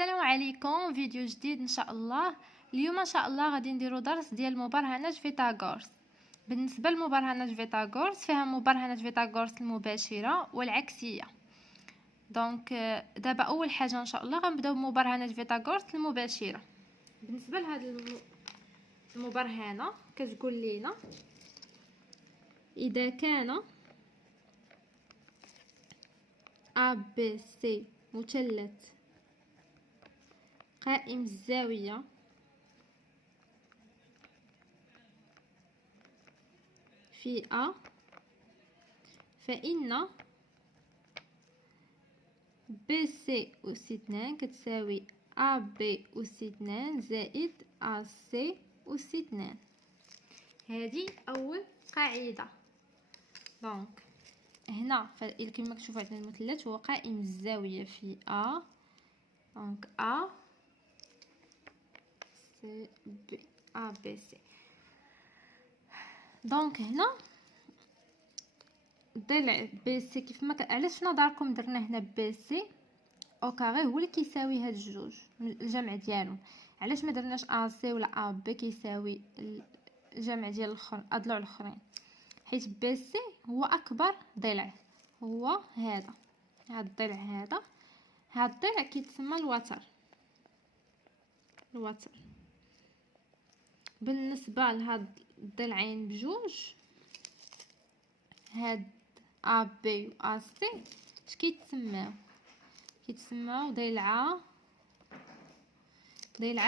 السلام عليكم. فيديو جديد ان شاء الله. اليوم ان شاء الله غادي نديرو درس ديال مبرهنات فيثاغورس. بالنسبه لمبرهنات فيثاغورس فيها مبرهنات فيثاغورس المباشره والعكسيه. دونك دابا اول حاجه ان شاء الله غنبداو بمبرهنات فيثاغورس المباشره. بالنسبه لهذه المبرهنه كتقول لينا اذا كان ABC مثلث قائم الزاوية في A فإن BC أس 2 كتساوي AB أس 2 زائد AC أس 2. هذه أول قاعدة. دونك هنا كما كتشوفوا عندنا المثلث هو قائم الزاوية في A. دونك A C B A B C. دونك هنا الضلع بي سي كيف ما علاش في نظركم درنا هنا بي سي او كاري هو اللي كيساوي هاد الجوج الجمع ديالهم؟ علاش ما درناش ا سي ولا ا بي كيساوي الجمع ديال الاضلاع الاخرين؟ حيت بي سي هو اكبر ضلع، هو هذا الضلع. هذا الضلع كيتسمى الوتر. بالنسبه لهاد الضلعين بجوج، هاد ا بي و ا سي اش كيتسماو ضلع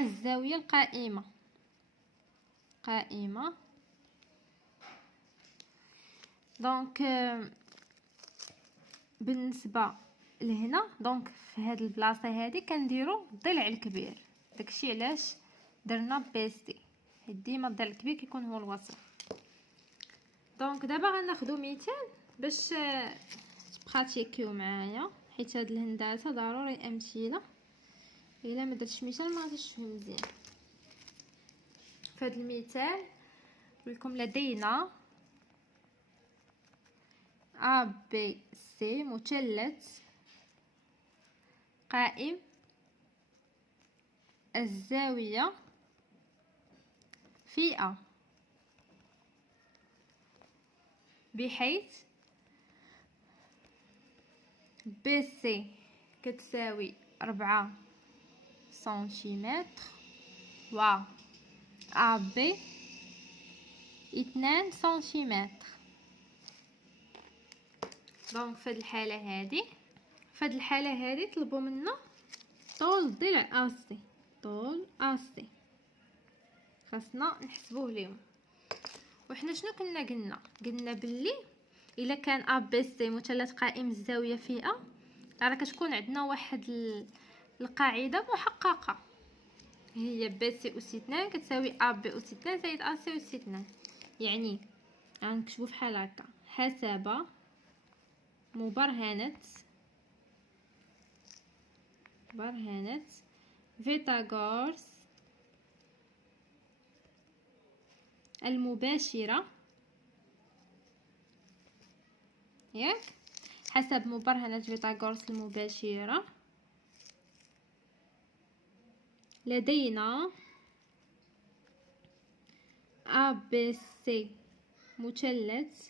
الزاويه القائمه. دونك بالنسبه لهنا، دونك في هاد البلاصه هادي كنديروا الضلع الكبير. داكشي علاش درنا بي سي، حيت ديما الضلع الكبير كيكون هو الوسط. دونك دابا غناخذوا مثال باش تبراتيكيو معايا، حيت هاد الهندسه ضروري امثله. الا ما درتش مثال ما غاديش تفهم مزيان. في هذا المثال لكم لدينا A B C مثلث قائم الزاوية في A، بحيث BC كتساوي 4 سنتيمتر و AB 2 سنتيمتر. دونك في هاد الحالة هادي طلبوا منا طول الضلع AC. خاصنا نحسبوه ليهم. وحنا شنو قلنا باللي الا كان ABC مثلث قائم الزاوية في A، راه كتكون عندنا واحد القاعدة محققة، هي BC أس 2 كتساوي AB أس 2 زائد AC أس 2. يعني غنكتبو بحال هكا: حسب مبرهنة فيثاغورس المباشرة، ياك؟ حسب مبرهنة فيثاغورس المباشرة لدينا ABC مثلث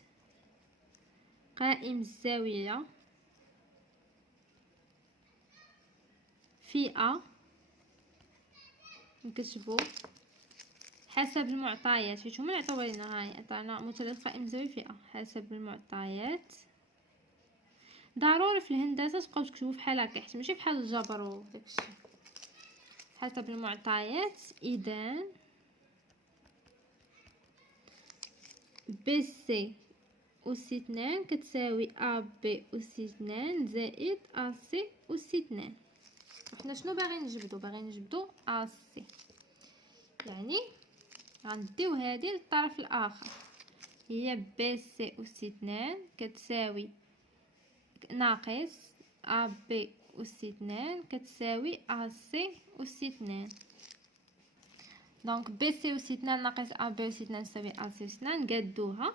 قائم الزاوية في A. نكتبو حسب المعطيات، حيت هما اللي عطاو لينا. هاي عطانا مثلث قائم الزاوية في A حسب المعطيات. ضروري في الهندسه تبقاو تكتبوا بحال هكا، حيت ماشي بحال الجبر وداكشي. حسب المعطيات، اذا بي سي أس 2 كتساوي A B أس 2 زائد A C أس 2. وحنا شنو باغي نجبدو A C، يعني غنديو هذه للطرف الاخر. هي بي سي أس 2 كتساوي ناقص A B أس 2 كتساوي A C أس 2. دونك بي سي أس 2 ناقص A B أس 2 تساوي A C أس 2. نقادوها،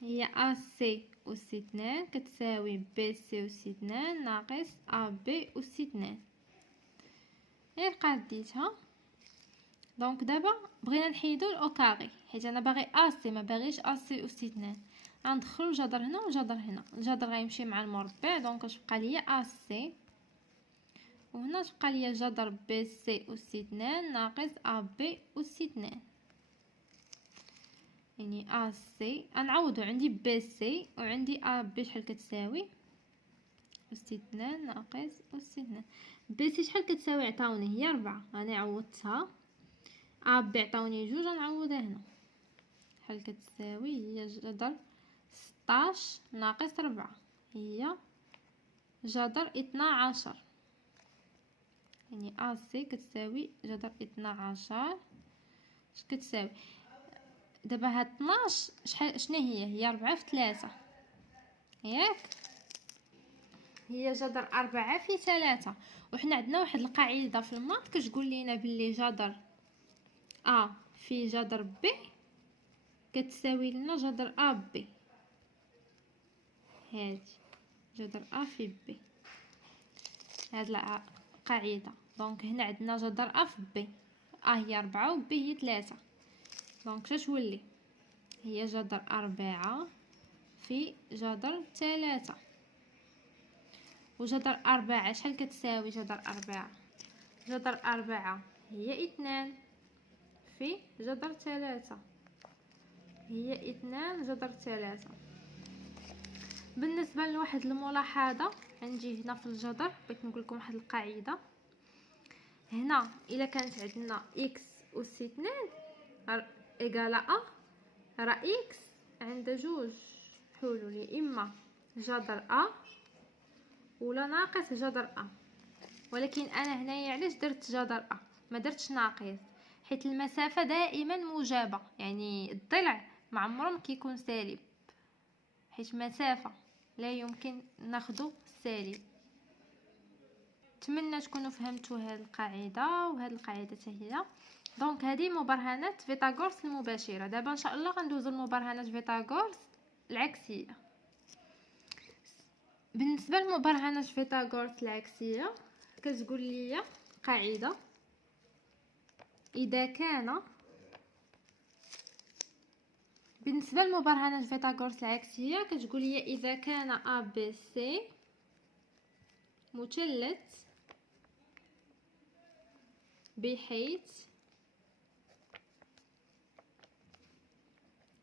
هي A C أس 2 كتساوي B C أس 2 ناقص A B أس 2. غير قاديتها. دونك دابا بغينا نحيدو الاوكاري حيت انا باغي اسي ما باغيش اسي اس 2. غندخلو الجذر هنا والجذر هنا، الجذر غيمشي مع المربع دونك تبقى ليا اسي، وهنا تبقى ليا جذر بي سي اس 2 ناقص ا بي اس 2. يعني اسي غنعوضو عندي بي سي وعندي ا بي شحال كتساوي اس 2 ناقص اس 2. بي سي شحال كتساوي عطاوني هي 4، انا عوضتها. ا بي عطاوني 2 غنعوضها هنا شحال كتساوي هي جذر 16 ناقص 4 هي جذر 12. يعني اسي كتساوي جذر 12 اش كتساوي دابا هاد 12 شحال شنو هي 4 في 3 ياك، هي جذر 4 في 3. وحنا عندنا واحد القاعده في الماط كتقول لينا بلي جذر ا في جذر بي كتساوي لنا جذر ا بي. هادي جذر ا في بي، هاد القاعده. دونك هنا عندنا جذر ا في بي، ا هي 4 و بي هي 3. دونك تتولي هي جذر 4 في جذر 3. وجذر 4 شحال كتساوي جذر 4؟ جذر 4 هي 2 في جذر 3 هي 2 جذر 3. بالنسبه لواحد الملاحظه عندي هنا في الجذر بغيت نقول لكم واحد القاعده. هنا الا كانت عندنا x اس 2 ايكال ا، راه x عندها جوج حلول، يا اما جذر ا ولا ناقص جذر ا. ولكن انا هنايا علاش درت جذر ا ما درتش ناقص؟ حيت المسافه دائما موجبه، يعني الضلع ما عمره ما كيكون سالب، حيت مسافه لا يمكن ناخذ السالب. نتمنى تكونوا فهمتوا هذه القاعده، وهذه القاعده حتى هي. دونك هذه مبرهنات فيثاغورس المباشره. دابا ان شاء الله غندوزو لمبرهنات فيثاغورس العكسيه. بالنسبه لمبرهنات فيثاغورس العكسيه كتقول لي قاعده اذا كان، بالنسبه لمبرهنات فيثاغورس العكسيه كتقول لي اذا كان ا بي سي مثلث بحيث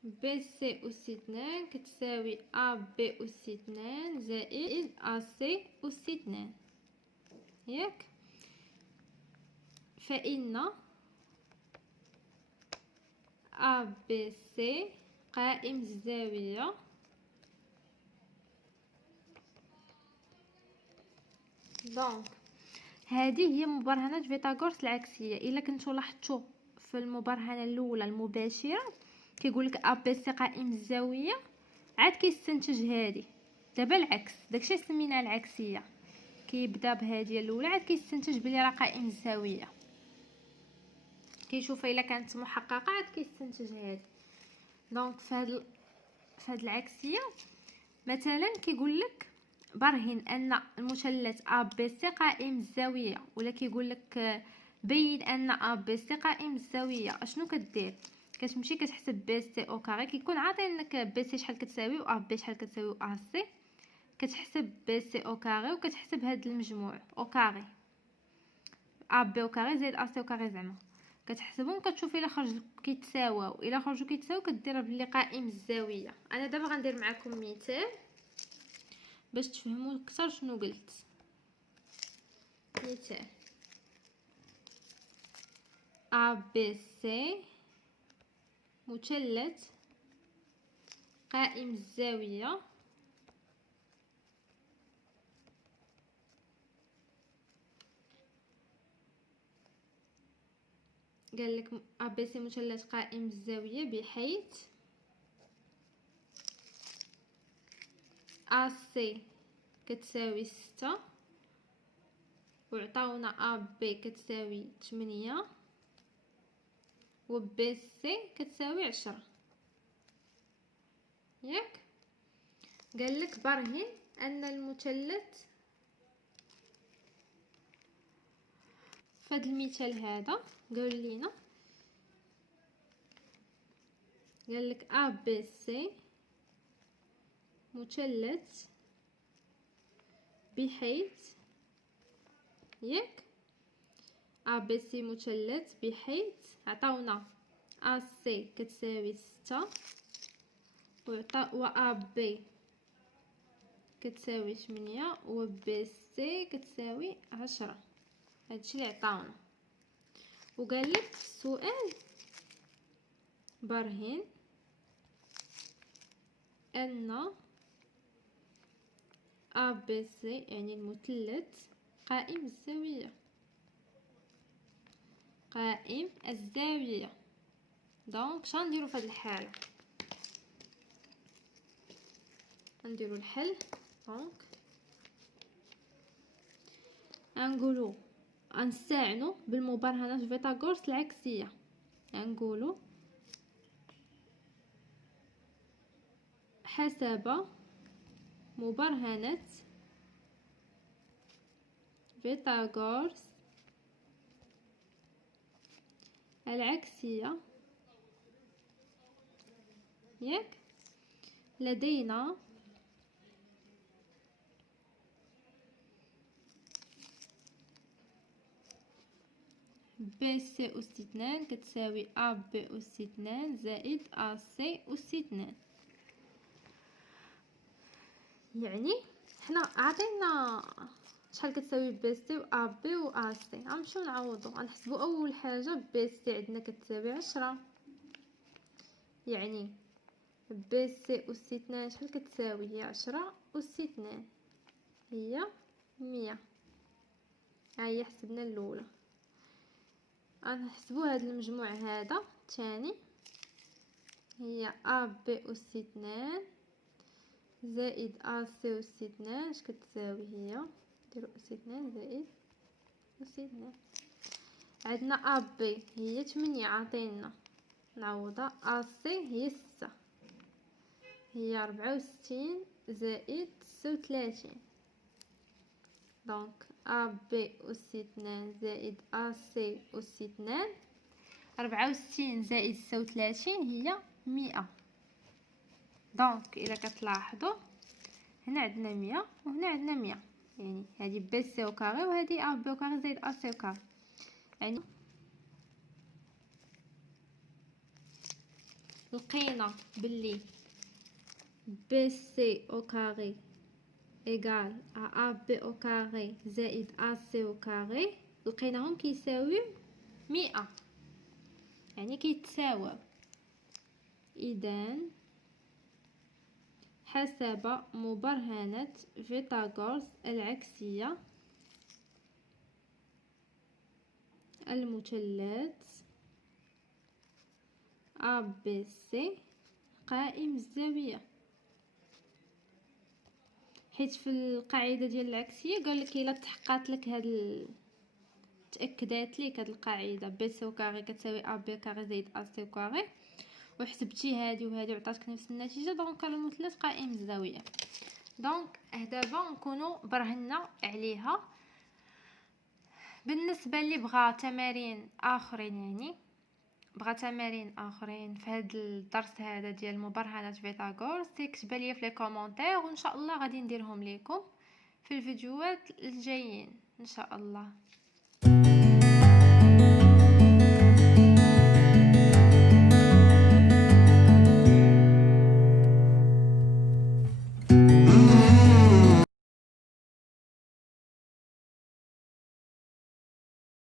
بي سي اس 2 كتساوي ا بي اس 2 زائد ا سي اس 2 ياك، فإن ا بي سي قائم الزاوية دونك هذه هي مبرهنات فيثاغورس العكسيه. الا كنتو لاحظتوا في المبرهنه الاولى المباشره كيقول لك ا بي سي قائم الزاويه، عاد كيستنتج هذه. دابا العكس، داكشي سميناه العكسيه، كيبدا بهذه الاولى عاد كيستنتج بلي راه قائم الزاويه، كيشوف الا كانت محققه عاد كيستنتج هذه. دونك في هذه العكسيه مثلا كيقول لك برهن ان المثلث ا بي سي قائم الزاويه، ولا كيقول لك بين ان ا بي سي قائم الزاويه. اشنو كدير؟ كتمشي كتحسب بي سي او كاري، كيكون عاطينك بي سي شحال كتساوي و ا بي شحال كتساوي و ا سي، كتحسب بي سي او كاري وكتحسب هاد المجموع او كاري، ا بي او كاري زائد ا سي او كاري، زعما كتحسبهم كتشوف الا خرج كيتساواو. الا خرجوا كيتساواو كدير بلي قائم الزاويه. انا دابا غندير معكم مثال باش تفهموا اكثر شنو قلت. مثال ا بي سي مثلث قائم الزاويه قال لك ا بي سي مثلث قائم الزاويه بحيث ا سي كتساوي 6 وعطاونا ا بي كتساوي 8 و بي سي كتساوي 10 ياك. قال لك برهن ان المثلث فهاد المثال هذا قال لينا، قال لك ا بي سي مثلث بحيث، ياك ا بي سي مثلث بحيث عطاونا ا سي كتساوي 6 و ا بي كتساوي 8 و بي سي كتساوي 10. هادشي اللي عطاونا. وقال لك السؤال برهن ان ا بي سي يعني المثلث قائم الزاوية، قائم الزاوية. دونك شنديرو في هذه الحالة؟ نديرو الحل. دونك نقولو نستعنو بالمبرهنات فيثاغورس العكسية. نقولو حسب مبرهنة فيثاغورس العكسية، ياك لدينا بي سي أس 2 كتساوي أ بي أس 2 زائد أ سي أس 2. يعني حنا عطينا شحال كتساوي بي سي و أ بي و أ سي، غنمشيو نعوضو. غنحسبو أول حاجة بي سي عندنا كتساوي 10، يعني بي سي أس 2 شحال كتساوي؟ هي 10 أس 2 هي 100. هاهي حسبنا الأولى. غنحسبو هاد المجموع هذا الثاني، هي ا بي أس 2 زائد ا سي أس 2 اش كتساوي؟ هي نديرو أس 2 زائد أس 2. عندنا ا بي هي 8 عطينا، نعوضها. ا سي هي 6 هي 64 زائد 36. دونك ا بي أس 2 زائد ا سي أس 2، 64 زائد 36 هي 100. دونك الا كتلاحظوا هنا عندنا 100 وهنا عندنا 100، يعني هذه بي سي او كاري وهذه ا بي او كاري زائد ا سي او كاري. يعني لقينا باللي بي سي او كاري ايغال ا بي او كاري زائد ا سي او كاري، لقيناهم كيساويو 100، يعني كيتساوى. اذن حسب مبرهنة فيثاغورس العكسية المثلث ا بي سي قائم الزاوية. حيت في القاعده ديال العكسيه قال لك الا تحققت لك تاكدات لك هاد القاعده بي سي كاري كتساوي ا بي كاري زائد ا سي كاري، وحسبتي هادي وهادي وعطاتك نفس النتيجه، دونك المثلث قائم الزاويه. دونك دابا نكونوا برهنا عليها. بالنسبه اللي بغى تمارين اخرين، يعني بغى تمارين اخرين في هذا الدرس هذا ديال مبرهنات فيثاغورس، يكتب لي في لي كومونتير وان شاء الله غادي نديرهم لكم في الفيديوهات الجايين ان شاء الله.